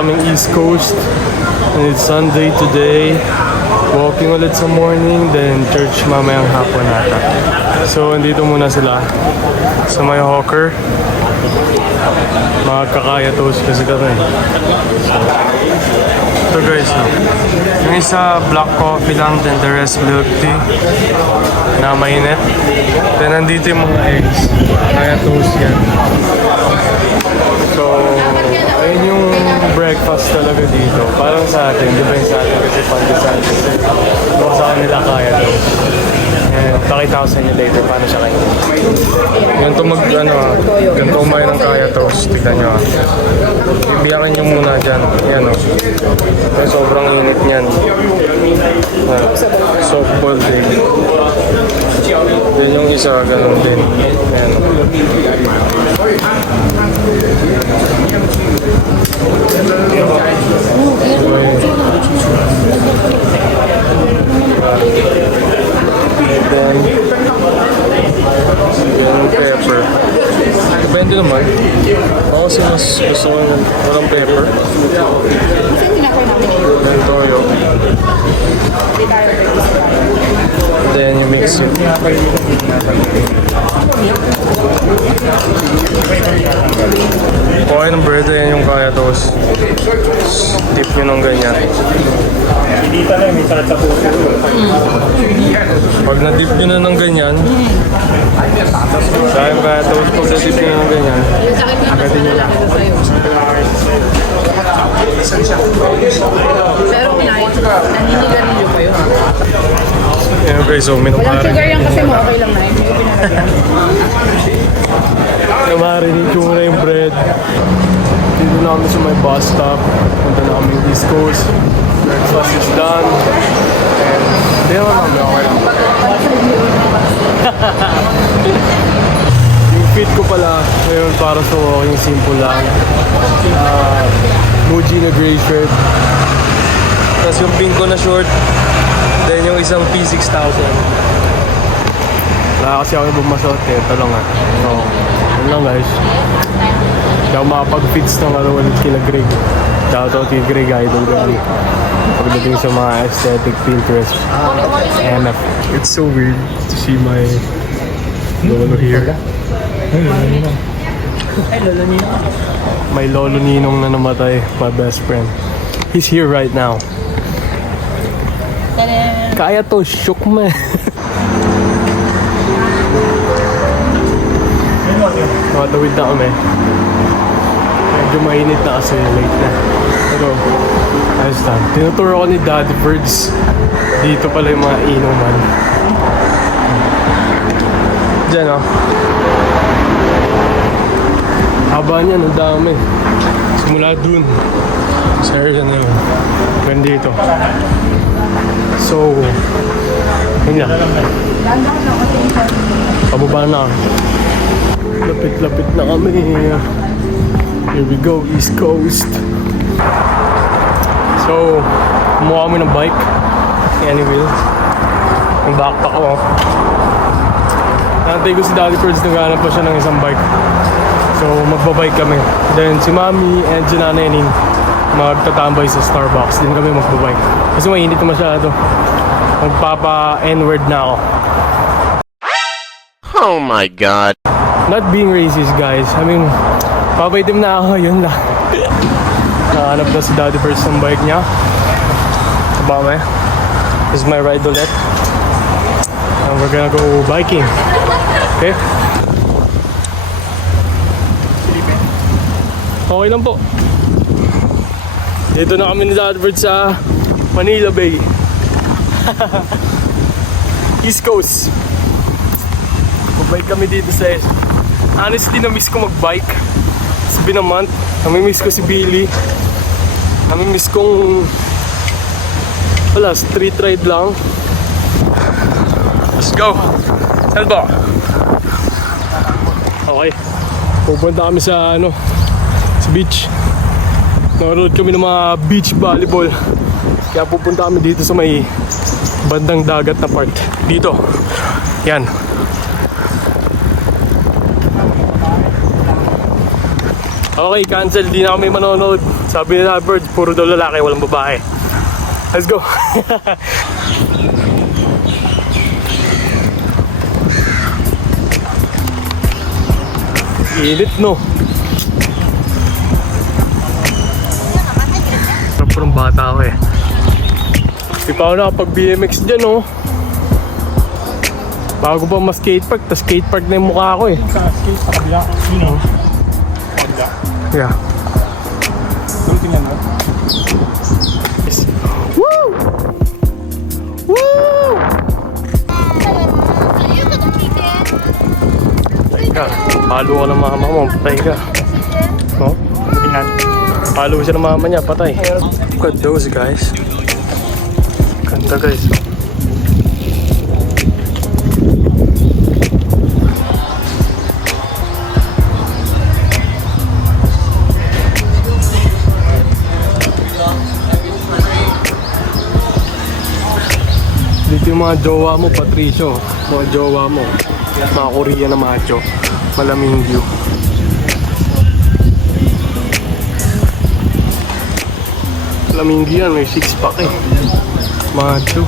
Punta kaming East Coast. And it's Sunday today. Walking ulit sa morning, then church mamayang hapon nata. So, andito muna sila sa may hawker. Magkakaya toast kasi kami. So, ito guys, no? Yung isa black coffee lang, then the rest milk tea na mainit. Then nandito yung mga eggs. Kaya toast yan. So, ayun yung breakfast talaga dito. Parang sa atin, di ba yung sa atin kasi pandesal kasi kung sa kanila kaya toast. And pakita ko sa inyo later paano siya kayo. Ganito ganito kumain ng kaya toast. Tignan nyo ah. Ibiyakan nyo muna dyan. Yan o. Kaya sobrang init niyan. Soft boiled din. Then yung isa, ganun din. Ayan o. Then, yung pepper. Depende naman. Ako kasi mas gusto ko ng walang pepper. Then toyo. Then you mix it. Okay ng bread, yan yung kaya toast. Dip nyo ng ganyan. Pag na-dip nyo na ng ganyan, kaya kaya toast, pag na-dip nyo ng ganyan, pwede nyo lang. Pero naninigan niyo pa yun. Ayan guys, so Walang sugar yan kasi mo okay lang na yun. Yung pinalagyan. Namarinig ko muna yung bread. Dito na kami sa may bus stop. Punta na kami East Coast. Breakfast is done. And hindi naman kami okay lang. Yung fit ko pala ngayon para sa walking simple lang. Muji na gray shirt. Tapos yung pink ko na short. Then yung isang P6000. Wala kasi ako bumasot eh. Ito lang ah. So, yun lang guys. Hindi ako makapag-fits ng ulit kila Greg. Shoutout kay Greg Idol Gun. Pagdating sa mga aesthetic Pinterest. MF. It's so weird to see my lolo here. My lolo ninong na namatay. My best friend. He's here right now. Kaya to, shook mo eh. Nakatawid na kami. Medyo mainit na kasi late na. Pero, ayos lang. Tinuturo ko ni Daddy Birds. Dito pala yung mga inuman. Diyan o. Haba niyan, ang dami. Simula dun. Sa area na yun. Gandito. So, yun lang. Pababa na. Lapit-lapit na kami. Here we go, East Coast. So, kumuha kami ng bike. Anyway, yung backpack ko. Nantay ko si Daddy Birds, naghanap pa siya ng isang bike. So, magbabike kami. Then, si Mami and si Nanay Ning magtatambay sa Starbucks. Din kami magbabike. Kasi mainit na masyado. Magpapa-N-word na ako. Oh my God. Not being racist, guys. I mean, papaitim na ako, yun lang. Nakahanap na si Daddy Birds ng bike niya. Kabame. This is my ride ulit. And we're gonna go biking. Okay? Okay lang po. Dito na kami ni Daddy Birds sa Manila Bay. East Coast. Magbike kami dito sa honestly, na-miss ko magbike. It's been a month. Nami-miss ko si Billy. Nami-miss kong wala, street ride lang. Let's go! Salbo! Okay. Pupunta kami sa sa beach. Nakaroon kami ng mga beach volleyball. Kaya pupunta kami dito sa may bandang dagat na part. Dito. Yan. Okay, cancel. Di na kami manonood. Sabi nila, Birds, puro daw lalaki, walang babae. Let's go. Init, no? Parang bata ako eh. Di pa ako nakapag-BMX dyan, no? Bago pa ma-skatepark, tas skatepark na yung mukha ko eh. Sa skate sa kabila, you know. Pagda. Yeah. Doon tingnan mo. Woo! Woo! Teka, palo ka ng mama mo, patay ka. No? Tingnan. Palo siya ng mama niya, patay. Look at those guys. Ganda guys. Dito yung mga jowa mo, Patricio. Mga jowa mo. Mga Korean na macho. Malaming view. Malaming view yan, may six pack eh. Macho.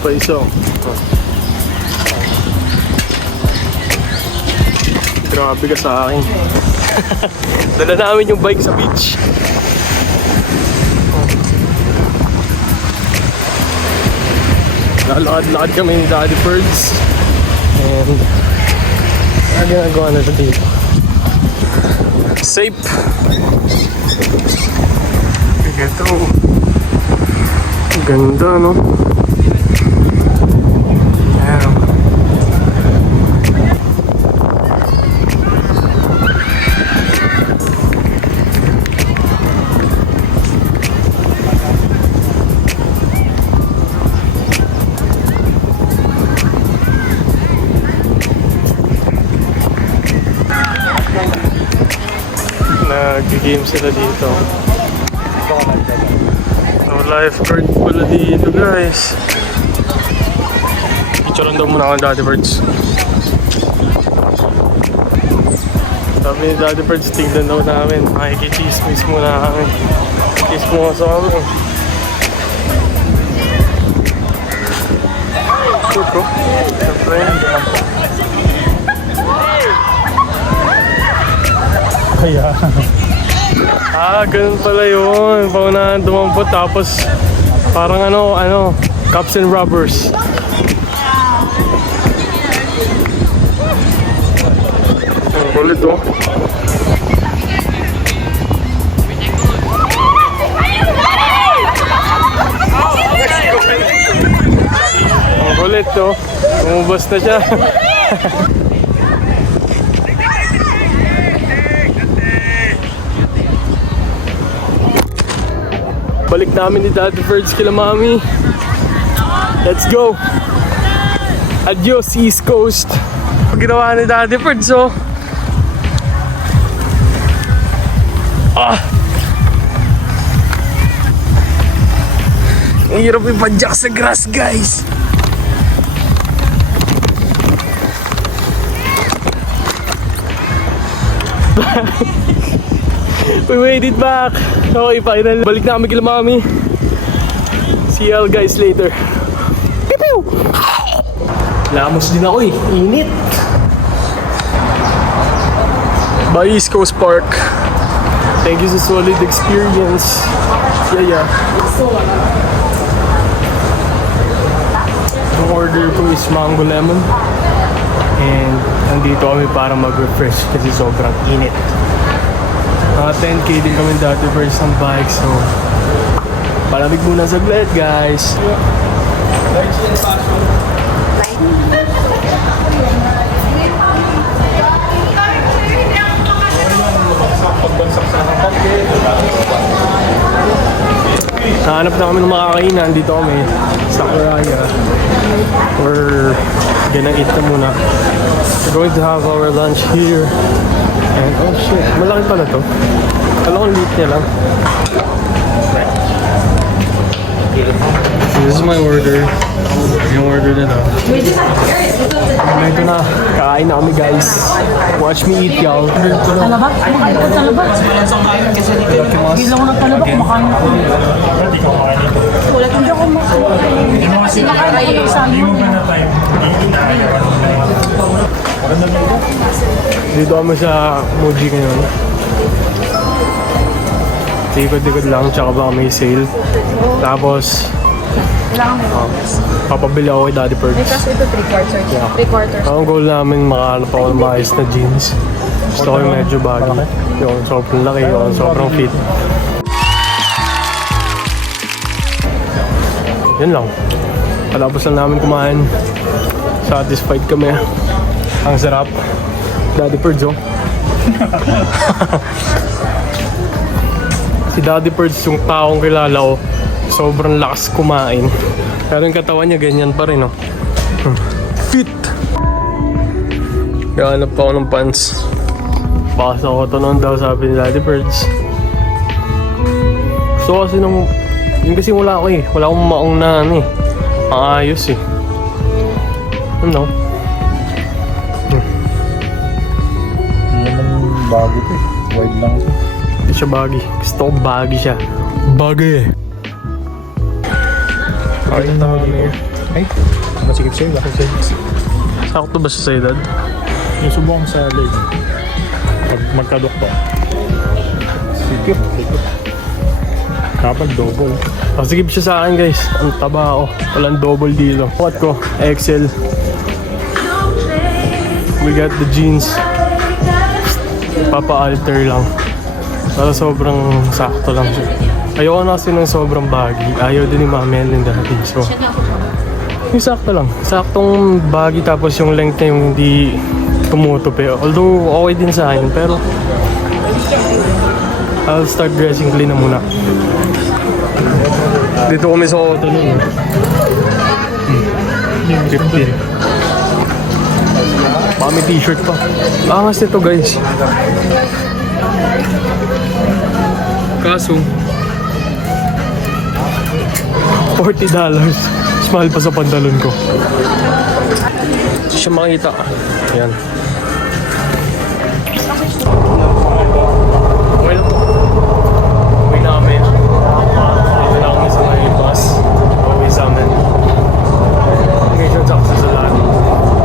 Pa isa. Grabe ka sa akin. Dala namin yung bike sa beach. Lalakad-lakad kami ng Daddy Birds. And ano ginagawa na ito dito? Safe! Ito. Ganda, no? Ayan. Nag-game sila dito. No lifeguard pala dito guys. Picturean daw muna ako ng Daddy Birds. Sabi ni Daddy Birds, tignan daw namin. Makikichismis muna kami. Chismo sa kami. Ito. Siyempre. Kaya. Ganun pala yun. Paunahan dumampot tapos parang ano, cups and rubbers. Ang kulit oh. Ang kulit oh. Umubos na siya. Balik namin ni Daddy Birds kila Mami. Let's go! Adios East Coast! Ginawa ni Daddy Birds oh. Ang hirap ipadyak sa grass guys! We made it back! Okay, final. Balik na kami kila Mami. See you guys later. Pew pew! Lamos din ako eh. Init! By East Coast Park. Thank you sa solid experience. Yeah. Ang order ko is mango lemon. And nandito kami para mag-refresh kasi sobrang init. 10k din kami dati for some bike, so palamig muna saglit guys. Nahanap na kami ng makakainan. Dito kami sa Karaya. We're gonna eat na muna. We're going to have our lunch here. And oh shit, malaki pala to. Alam ko liit niya lang. This is my order. Yung order na lang. Ito na. Kakain na kami guys. Watch me eat y'all. Talaba? Kumakain ko talaba. Bilang ko ng talaba, kumakain ako. Hindi ko makain ito. Wala kang ako kumakain. Kasi nakain ako ng salmon. Hindi mo ba na time? Hindi na Dito kami sa Muji ngayon. Tikod-tikod lang, tsaka baka may sale. Tapos, papabili ako kay Daddy Perks. Kasi ito 3/4. Yeah. 3/4. Ang goal namin, makahanap ako ng maayos na jeans. Gusto ko yung medyo baggy. Yung sobrang laki, yung sobrang fit. Yan lang. Patapos lang namin kumain. Satisfied kami. Ang sarap. Daddy Perks, oh. Si Daddy Perks, yung taong kilala ko, sobrang lakas kumain. Pero yung katawan niya, ganyan pa rin, oh. Fit! Gahanap pa ako ng pants. Baka ako ito noon daw, sabi ni Daddy Perks. Gusto ko kasi nung... Yun kasi wala ako eh. Wala akong maong na ano eh. Maayos eh. Ano? Hindi naman bago ito eh. Wide lang ito. Hindi siya baggy. Gusto ko baggy siya. Baggy! Kain na kami. Ay, masikip sa'yo. Laki sa'yo. Sakto ba siya sa edad? Yung subong sa leg. Pag magkadok pa. Sikip. Sikip. Kapag double. Pasigip siya sa akin guys. Ang taba ako. Walang double dito. What ko? XL. We got the jeans. Papa-alter lang. Para sobrang sakto lang siya. Ayoko na kasi ng sobrang baggy. Ayaw din ni Mami and Daddy. So, yung sakto lang. Saktong baggy tapos yung length niya yung hindi tumutupi. Although okay din sa akin. Pero I'll start dressing clean na muna. Dito kami sa auto nun. 15. Baka may t-shirt pa. Angas nito guys. Kaso $40. Mahal pa sa pantalon ko. Hindi siya makita. Ayan. Well, uwi na kami. Dito na kami sa may bus. Uwi sa amin. Mission success sa lahat.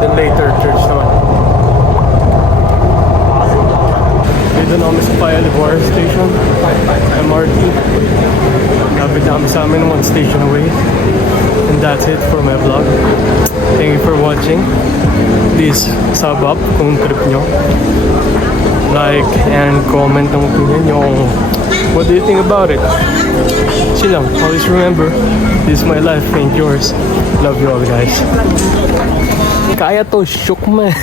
Then later, church naman. Dito na kami sa Paya Licor Station. MRT. Lapit na kami sa amin, one station away. And that's it for my vlog. Thank you for watching. Please sub up kung trip nyo. Like and comment ang opinion nyo. What do you think about it? Chill lang. Always remember, this is my life, ain't yours. Love you all guys. Kaya to, shook man.